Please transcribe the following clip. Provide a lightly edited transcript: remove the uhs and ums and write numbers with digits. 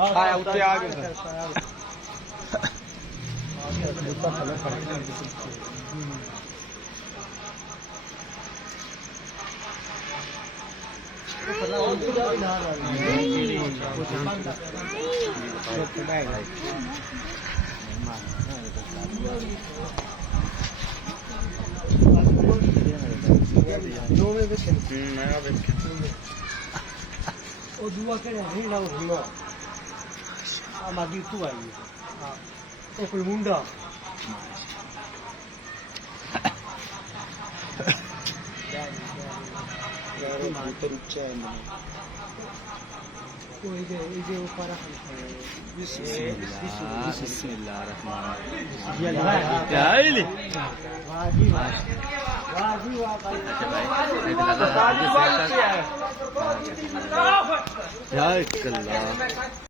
ਆਇਆ ਉੱਤੇ ਆ ਗਿਆ ਉਹ ਦੂਆ ਕਿਹੜਾ ਨਹੀਂ ਲਾਉ ਹੁਣਾ ਆ ਮਾਦੀ ਤੂੰ ਆਈ ਹਾਂ ਉਹ ਕੋਈ ਮੁੰਡਾ ਯਾਰ ਕਬੂਤਰ ਉੱਚਾ ਹੈ ਉਹ ਇਹਦੇ ਉੱਪਰ बिस्मिल्लाहिर्रहमानिर्रहीम वाह जी वाह या अल्लाह